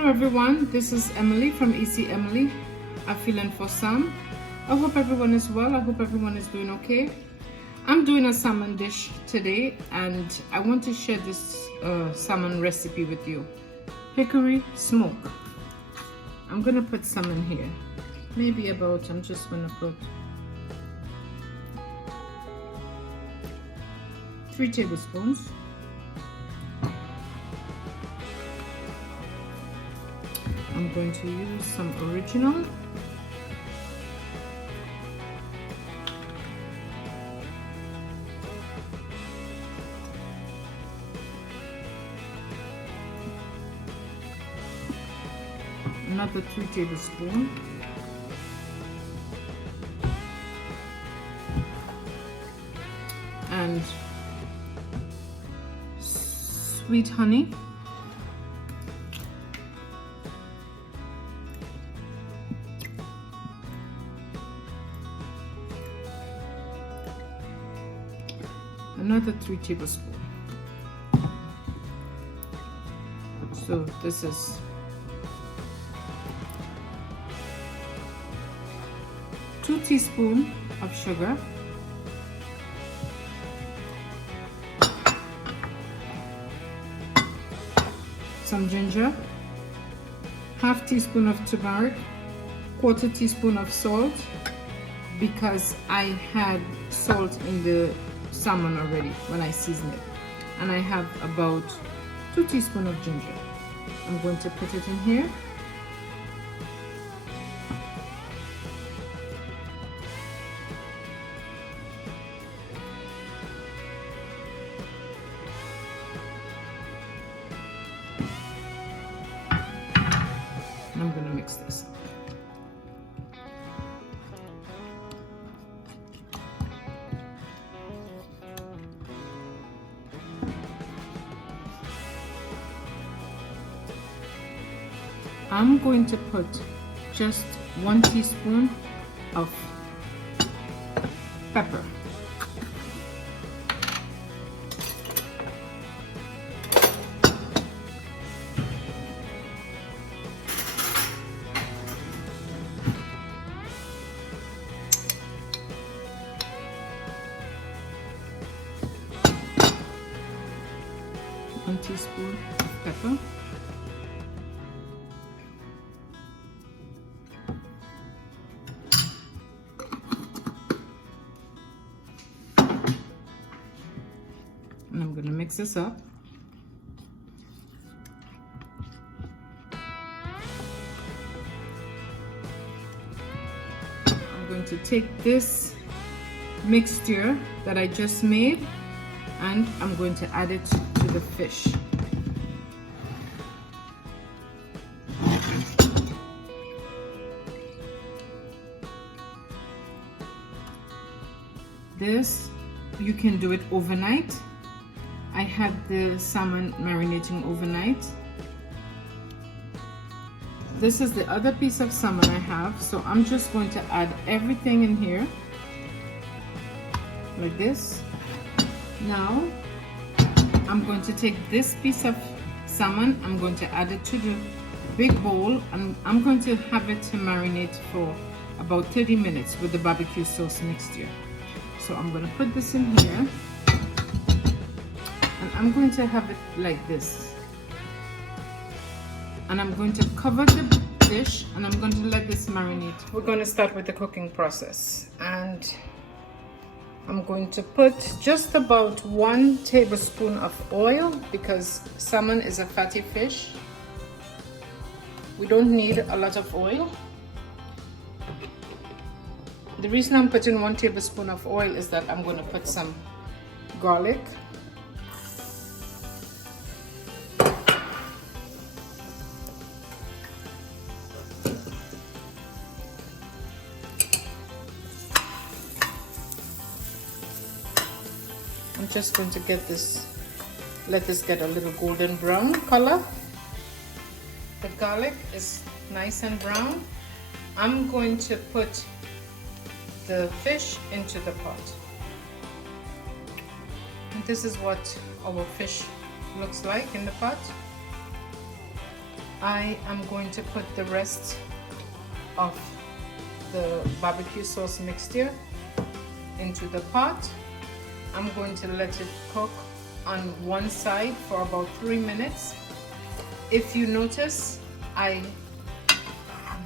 Hello everyone, this is Emily from EC Emily. I'm feeling for some. I hope everyone is well. I hope everyone is doing okay. I'm doing a salmon dish today and I want to share this salmon recipe with you. Hickory Smoke. I'm gonna put some in here. Maybe about, I'm just gonna put 3 tablespoons. I'm going to use some original. Another 3 tablespoons. And sweet honey. Another 3 tablespoons. So this is 2 teaspoons of sugar, some ginger, half teaspoon of turmeric, 1/4 teaspoon of salt, because I had salt in the salmon already when I seasoned it, and I have about 2 teaspoons of ginger. I'm going to put it in here. And I'm going to mix this up. I'm going to put just 1 teaspoon of pepper. One teaspoon of pepper. And I'm going to mix this up. I'm going to take this mixture that I just made and I'm going to add it to the fish. This, you can do it overnight. I had the salmon marinating overnight. This is the other piece of salmon I have, so I'm just going to add everything in here like this. Now I'm going to take this piece of salmon, I'm going to add it to the big bowl, and I'm going to have it to marinate for about 30 minutes with the barbecue sauce mixture. So I'm going to put this in here. I'm going to have it like this, and I'm going to cover the dish and I'm going to let this marinate. We're going to start with the cooking process, and I'm going to put just about 1 tablespoon of oil because salmon is a fatty fish. We don't need a lot of oil. The reason I'm putting 1 tablespoon of oil is that I'm going to put some garlic. I'm just going to let this get a little golden brown color. The garlic is nice and brown. I'm going to put the fish into the pot. And this is what our fish looks like in the pot. I am going to put the rest of the barbecue sauce mixture into the pot. I'm going to let it cook on one side for about 3 minutes. If you notice, I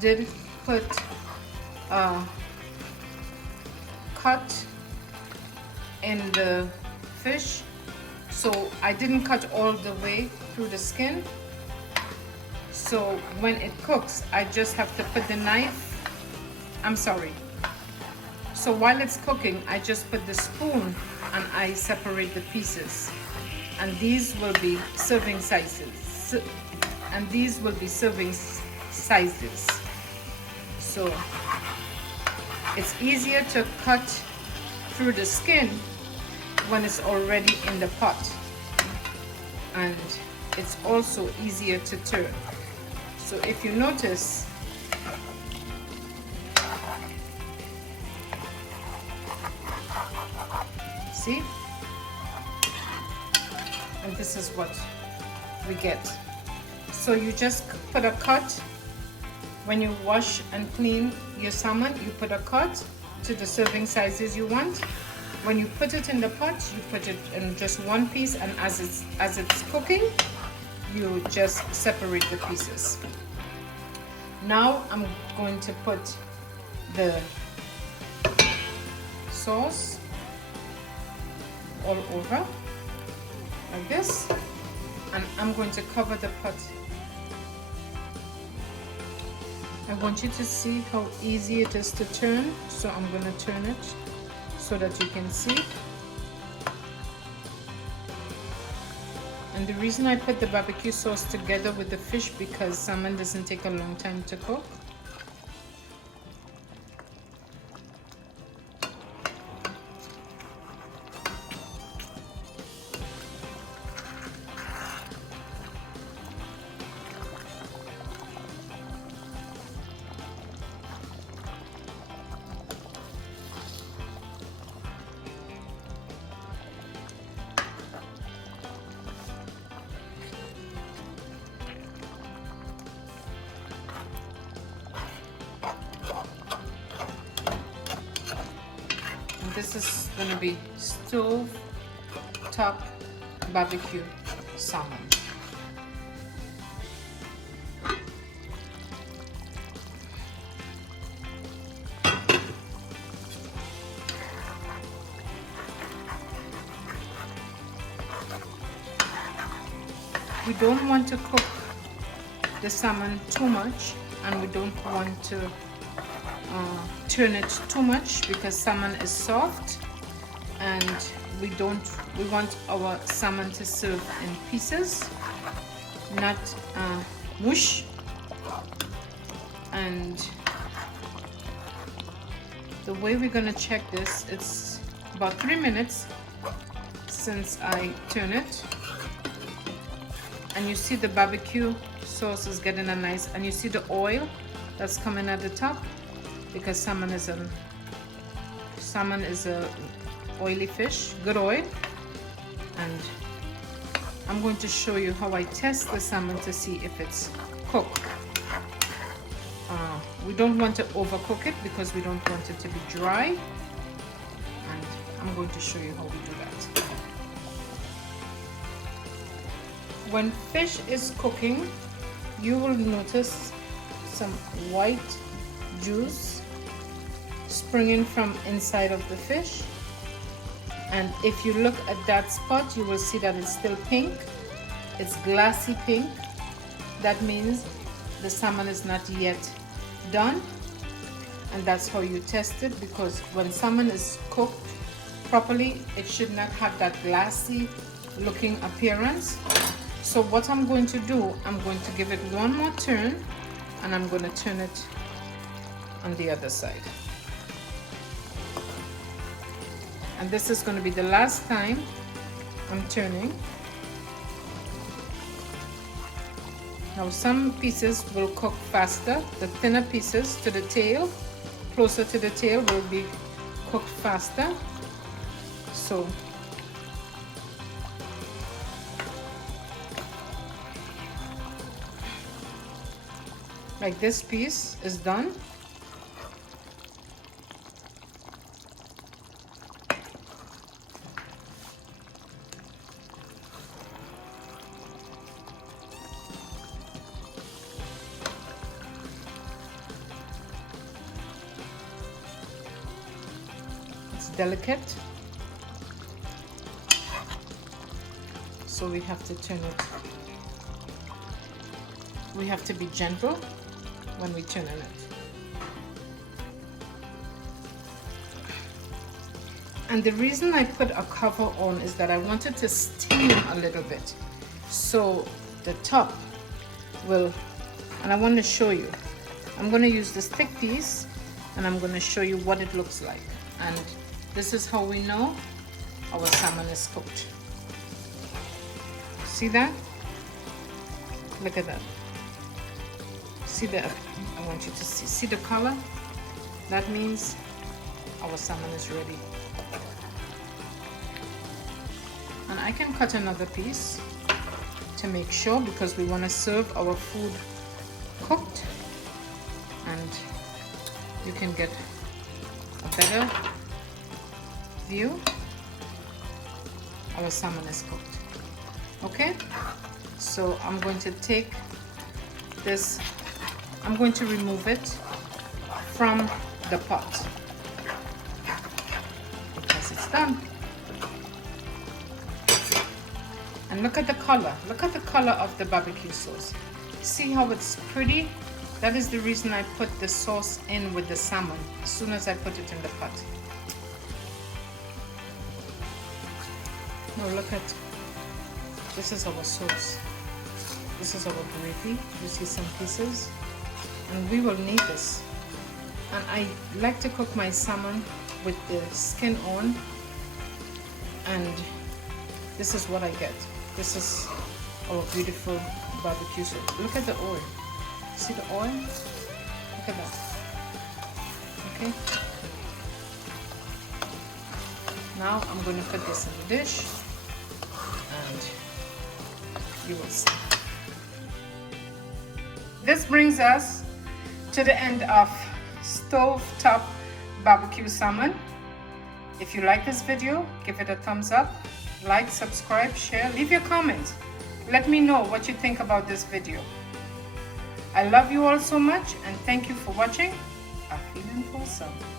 did put a cut in the fish, so I didn't cut all the way through the skin. So when it cooks, I just have to put the knife, so while it's cooking, I just put the spoon and I separate the pieces. And these will be serving sizes. So it's easier to cut through the skin when it's already in the pot. And it's also easier to turn. So if you notice, see? And this is what we get. So you just put a cut. When you wash and clean your salmon, you put a cut to the serving sizes you want. When you put it in the pot, you put it in just one piece, and as it's cooking, you just separate the pieces. Now I'm going to put the sauce all over like this, and I'm going to cover the pot. I want you to see how easy it is to turn, so I'm going to turn it so that you can see. And the reason I put the barbecue sauce together with the fish, because salmon doesn't take a long time to cook. This is going to be stove top barbecue salmon. We don't want to cook the salmon too much, and we don't want to turn it too much, because salmon is soft, and we want our salmon to serve in pieces, not mush. And the way we're going to check this, it's about 3 minutes since I turn it, and you see the barbecue sauce is getting a nice, and you see the oil that's coming at the top, because salmon is a oily fish, good oil. And I'm going to show you how I test the salmon to see if it's cooked. We don't want to overcook it, because we don't want it to be dry, and I'm going to show you how we do that. When fish is cooking, you will notice some white juice springing from inside of the fish, and if you look at that spot, you will see that it's still pink. It's glassy pink. That means the salmon is not yet done, and that's how you test it, because when salmon is cooked properly, it should not have that glassy looking appearance. So what I'm going to do, I'm going to give it one more turn, and I'm going to turn it on the other side. And this is going to be the last time I'm turning. Now some pieces will cook faster. The thinner pieces to the tail, closer to the tail, will be cooked faster. So Like this piece is done. It's delicate, so we have to turn it. We have to be gentle when we turn on it. And the reason I put a cover on is that I wanted to steam a little bit, so the top will, and I want to show you. I'm going to use this thick piece and I'm going to show you what it looks like. And this is how we know our salmon is cooked. See that? Look at that. See that? I want you to see the color. That means our salmon is ready. And I can cut another piece to make sure, because we want to serve our food cooked, and you can get a better view. Our salmon is cooked. Okay, so I'm going to take this, I'm going to remove it from the pot because it's done. And look at the color. Look at the color of the barbecue sauce. See how it's pretty? That is the reason I put the sauce in with the salmon as soon as I put it in the pot. Now look at, this is our sauce. This is our gravy. You see some pieces? And we will need this. And I like to cook my salmon with the skin on. And this is what I get. This is our beautiful barbecue sauce. Look at the oil. See the oil? Look at that. Okay. Now I'm going to put this in the dish. And you will see. This brings us to the end of stovetop barbecue salmon. If you like this video, give it a thumbs up, like, subscribe, share, leave your comments. Let me know what you think about this video. I love you all so much, and thank you for watching. A Feeling for Some.